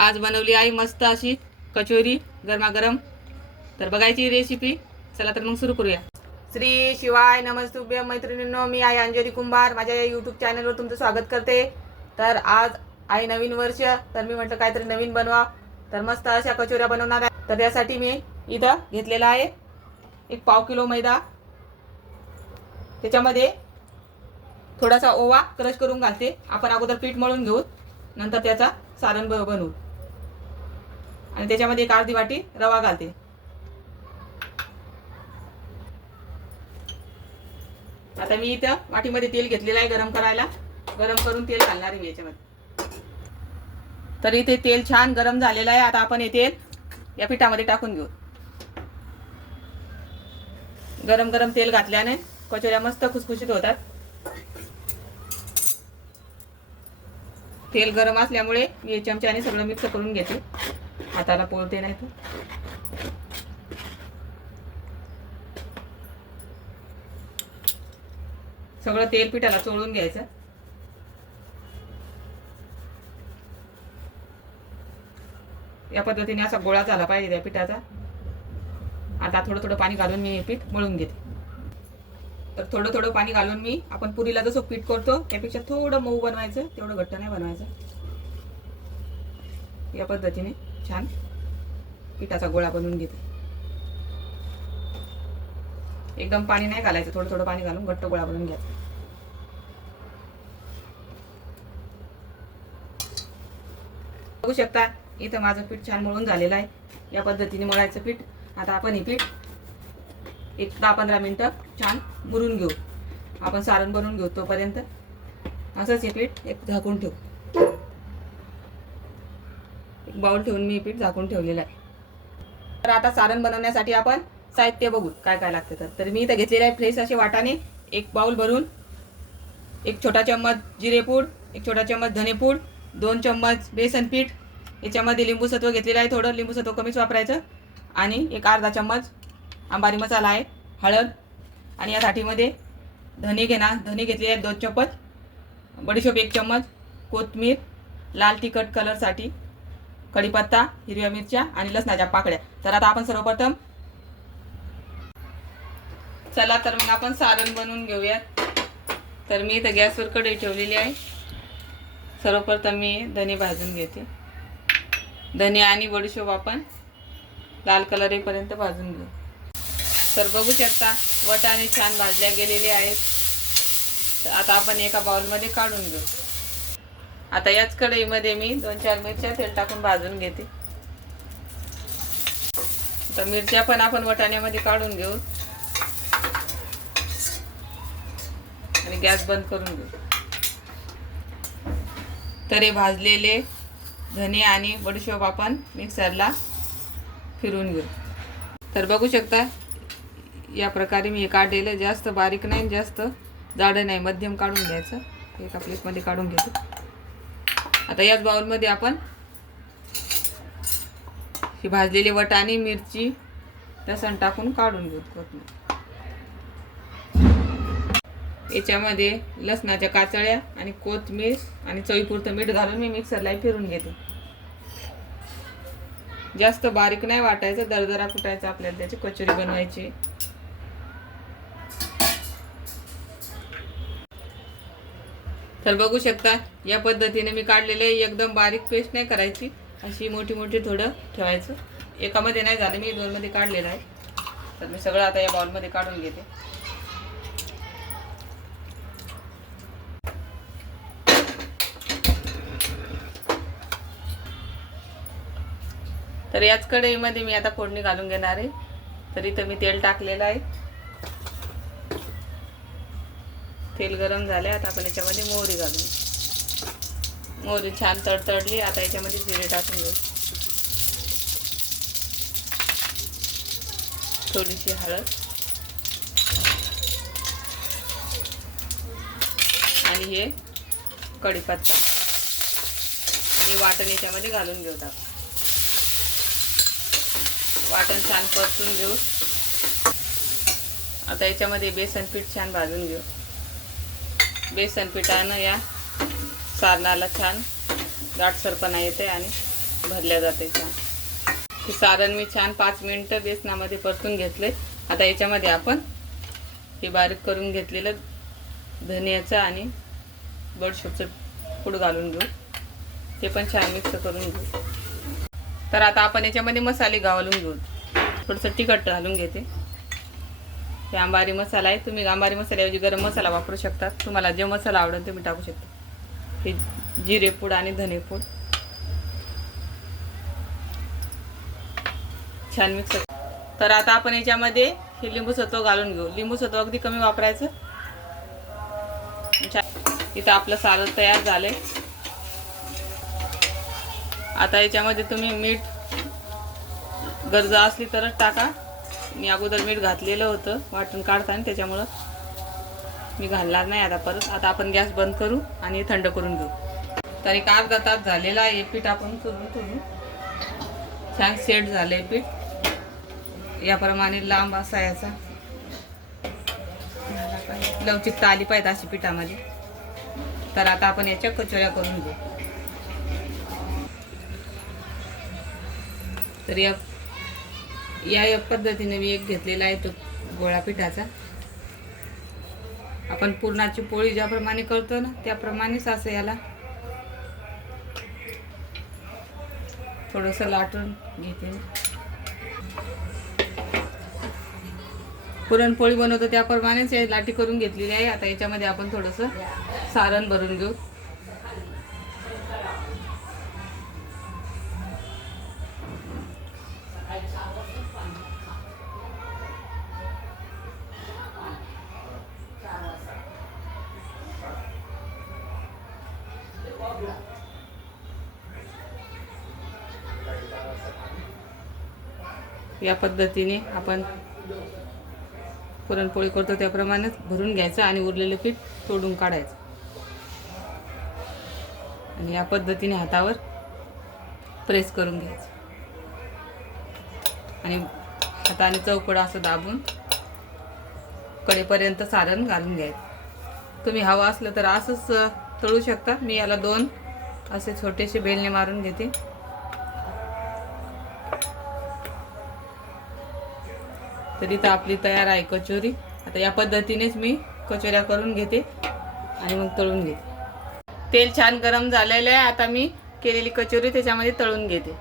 आज बनवली आहे मस्त अशी कचोरी गरमागरम। तर बघायची रेसिपी। चला तर मग सुरू करूया। श्री शिवाय नमस्तुभ्यं मैत्रिणींनो, मी आहे अंजली कुंभार। माझ्या या यूट्यूब चॅनलवर तुमचं स्वागत करते। तर आज आहे नवीन वर्ष, तर मी म्हटलं काहीतरी नवीन बनवा, तर मस्त अशा कचोऱ्या बनवणार आहे। तर त्यासाठी मी इथं घेतलेला आहे एक पाव किलो मैदा, त्याच्यामध्ये थोडासा ओवा क्रश करून घालते। आपण अगोदर पीठ मळून घेऊ, नंतर त्याचा सारण बनवू, आणि त्याच्यामध्ये एक अर्धी वाटी रवा घालते। आता मी इथं वाटीमध्ये तेल घेतलेलं आहे गरम करायला। गरम करून तेल घालणार आहे मी याच्यामध्ये। तर इथे तेल छान गरम झालेलं आहे। आता आपण हे तेल या पिठामध्ये टाकून घेऊ। गरम गरम तेल घातल्याने कचोऱ्या मस्त खुसखुशीत होतात। तेल गरम असल्यामुळे मी चमच्याने सगळं मिक्स करून घेते, हाताला पोळते नाही तर। सगळं तेल पिठाला चोळून घ्यायचं। या पद्धतीने असा गोळा झाला पाहिजे त्या पिठाचा। आता थोडं थोडं पाणी घालून मी हे पीठ मळून घेते। तर थोडं थोडं पाणी घालून मी आपण पुरीला जसं पीठ करतो त्यापेक्षा थोडं मऊ बनवायचं, तेवढं घट्ट नाही बनवायचं। या पद्धतीने छान पिठाचा गोळा बनवून घेते। एकदम पाणी नाही घालायचं, थोडं थोडं पाणी घालून घट्ट गोळा बनवून घ्यायचा। बघू शकता इथं माझं पीठ छान मळून झालेलं आहे। या पद्धतीने मळायचं पीठ। आता आपण हे पीठ एक 10-15 मिनिटं छान मुरून घेऊ। आपण सारण बनवून घेऊ तोपर्यंत असंच हे पीठ एक झाकून ठेवू। एक बाउल ठेवून मी पीठ झाकून ठेवलेलं आहे। तर आता सारण बनवण्यासाठी आपण साहित्य बघू काय काय लागतं। तर मी इथं घेतलेलं आहे फ्रेश असे वाटाणे एक बाउल भरून, एक छोटा चम्मच जिरेपूड, एक छोटा चम्मच धनेपूड, 2 चम्मच बेसन पीठ, याच्यामध्ये लिंबूसत्व घेतलेलं आहे, थोडं लिंबूसत्व कमीच वापरायचं, आणि एक अर्धा चम्मच अंबारी मसाला आहे, हळद, आणि या थाटीमध्ये धने धने घेतलेले आहेत 2 चम्मच, बडीशोप 1 चम्मच, कोथिंबीर, लाल तिखट कलरसाठी, कढीपत्ता, हिरव्या मिरच्या आणि लसणाच्या पाकळ्या। तर आता आपण सर्वप्रथम चला तर मग आपण सारण बनवून घेऊयात। तर मी इथं गॅसवर कढई ठेवलेली आहे। सर्वप्रथम मी धने भाजून घेते। धने आणि बडीशोप आपण लाल कलर येईपर्यंत भाजून घेऊ। तर बघू शकता वाटाणे छान भाजल्या गेलेले आहेत। तर आता आपण एका बाउलमध्ये काढून घेऊ। आता याच कढईमध्ये मी 2-4 मिरच्या तेल टाकून भाजून घेते। तर मिरच्या पण आपण वाटाण्यामध्ये काढून घेऊ आणि गॅस बंद करून घेऊ। तर हे भाजलेले धने आणि बडीशोप आपण मिक्सरला फिरवून घेऊ। तर बघू शकता या प्रकारे मी हे काढलेलं, जास्त बारीक नाही जास्त जाड नाही, मध्यम काढून घ्यायचं। एका प्लेटमध्ये काढून घेतो। आता याच बाउलमध्ये आपण ही भाजलेले वाटाणे, मिरची, लसूण टाकून काढून घेऊ। याच्यामध्ये लसणाच्या काचळ्या आणि कोथिंबीर आणि चवीपुरतं मीठ घालून मी मिक्सरला फिरून घेते। जास्त बारीक नाही वाटायचं, दरदरा कुटायचा आपल्याला त्याची कचोरी बनवायची। तर बघू शकता या पद्धतीने मी काढलेले, एकदम बारीक पेस्ट नाही करायची, अशी मोठी मोठी थोडं ठेवायचं। एकामध्ये नाही झालं, मी 2 मध्ये काढलेलं आहे। तर मी सगळं आता या बाउलमध्ये काढून घेते। तर याच कढईमध्ये मी आता फोडणी घालून घेणार आहे। तर इथं मी तेल टाकलेलं आहे। तेल गरम झाले, आता आपण याच्यामध्ये मोहरी घालून। मोहरी छान तडतडली, आता याच्यामध्ये जिरे टाकून घेऊ, थोडीशी हळद आणि हे कढीपत्ता आणि वाटण याच्यामध्ये घालून घेऊ। वाटण छान परतून घेऊ। आता याच्यामध्ये बेसन पीठ छान भाजून घेऊ। बेसन पिठानं या सारणाला छान दाटसरपणा येते आणि भरल्या जाते छान. हे सारण मी छान 5 मिनिटं बेसनामध्ये परतून घेतले. आता याच्यामध्ये आपण हे बारीक करून घेतलेलं धनियाचं आणि बडीशेपचं पूड घालून घेऊ. ते पण छान मिक्स करून घेऊ. तर आता आपण याच्यामध्ये मसाले घालून घेऊ. थोडंसं तिखट घालून घेते. हे अंबारी मसाला आहे. तुम्ही अंबारी मसाल्याऐवजी गरम मसाला वापरू शकता. तुम्हाला जे मसाला आवडेल तुम्ही टाकू शकता. हे जिरे पूड आणि धने पूड छान मिक्स. तर आता आपण याच्यामध्ये हे लिंबू सत्व घालून घेऊ. लिंबू सत्व अगदी कमी वापरायचं. इथं आपलं सारण तयार झालंय. आता याच्यामध्ये तुम्ही मीठ गरज असली तरच टाका. मी अगोदर मीठ घातलेलं होतं वाटून काढताना, त्याच्यामुळं मी घालणार नाही आता परत. आता आपण गॅस बंद करू आणि थंड करून घेऊ. तर एक अर्धा तास झालेला आहे. पीठ आपण चुरून छान सेट झालंय पीठ. याप्रमाणे लांब असा याचा लवचिकता आली पाहिजे अशी पिठामध्ये. तर आता आपण याच्या कचोऱ्या करून घेऊ. तर या पद्धतीने मी एक घेतलेला आहे तो गोळा पिठाचा. आपण पुरणाची पोळी ज्याप्रमाणे करतो ना त्याप्रमाणेच असं याला थोडंसं लाटून घेते. पुरणपोळी बनवतो त्याप्रमाणेच हे लाटी करून घेतलेली आहे. आता याच्यामध्ये आपण थोडंसं सारण भरून घेऊ. या पद्धतीने आपण पुरणपोळी करतो त्याप्रमाणेच भरून घ्यायचं आणि उरलेलं पीठ तोडून काढायचं. आणि या पद्धतीने हातावर प्रेस करून घ्यायचं आणि हाताने चौकोडा असं दाबून कडेपर्यंत सारण घालून घ्यायचं. तुम्ही हवं असलं तर असंच तळू शकता. मी याला 2 असे छोटेसे बेलणे मारून घेते. तर इथं आपली तयार आहे कचोरी. आता या पद्धतीनेच मी कचोऱ्या करून घेते आणि मग तळून घेते. तेल छान गरम झालेलं आहे. आता मी केलेली कचोरी त्याच्यामध्ये तळून घेते.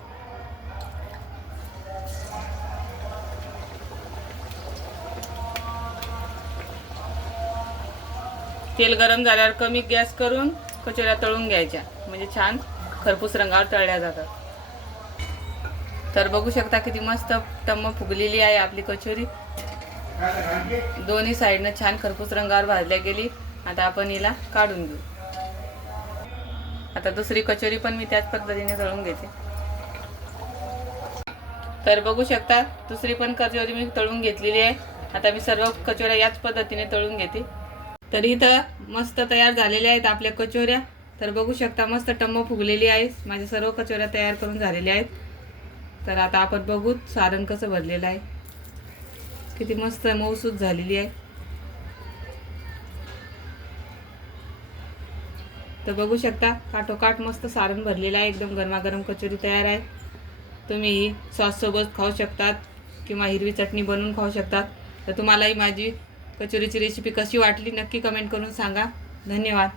तेल गरम झाल्यावर कमी गॅस करून कचोऱ्या तळून घ्यायच्या, म्हणजे छान खरपूस रंगावर तळल्या जातात. तर बघू शकता किती मस्त टम्म फुगलेली आहे आपली कचोरी. दोन्ही साईडनं छान खरपूस रंगावर भाजल्या गेली. आता आपण हिला काढून घेऊ. आता दुसरी कचोरी पण मी त्याच पद्धतीने तळून घेते. तर बघू शकता दुसरी पण कचोरी मी तळून घेतलेली आहे. आता मी सर्व कचोऱ्या याच पद्धतीने तळून घेते. तर इथं मस्त तयार झालेल्या आहेत आपल्या कचोऱ्या. तर बघू शकता मस्त टम्म फुगलेली आहे. माझ्या सर्व कचोऱ्या तयार करून झालेल्या आहेत. तर आता आपण बघू सारण कसं भरलेलं आहे. किती मस्त मऊसूत झालेली आहे. तर बघू शकता काठोकाठ मस्त सारण भरलेलं आहे. एकदम गरमागरम कचोरी तयार आहे. तुम्ही सॉस सोबत खाऊ शकतात किंवा हिरवी चटणी बनवून खाऊ शकतात. तर तुम्हालाही माझी कचोरीची रेसिपी कशी वाटली नक्की कमेंट करून सांगा. धन्यवाद.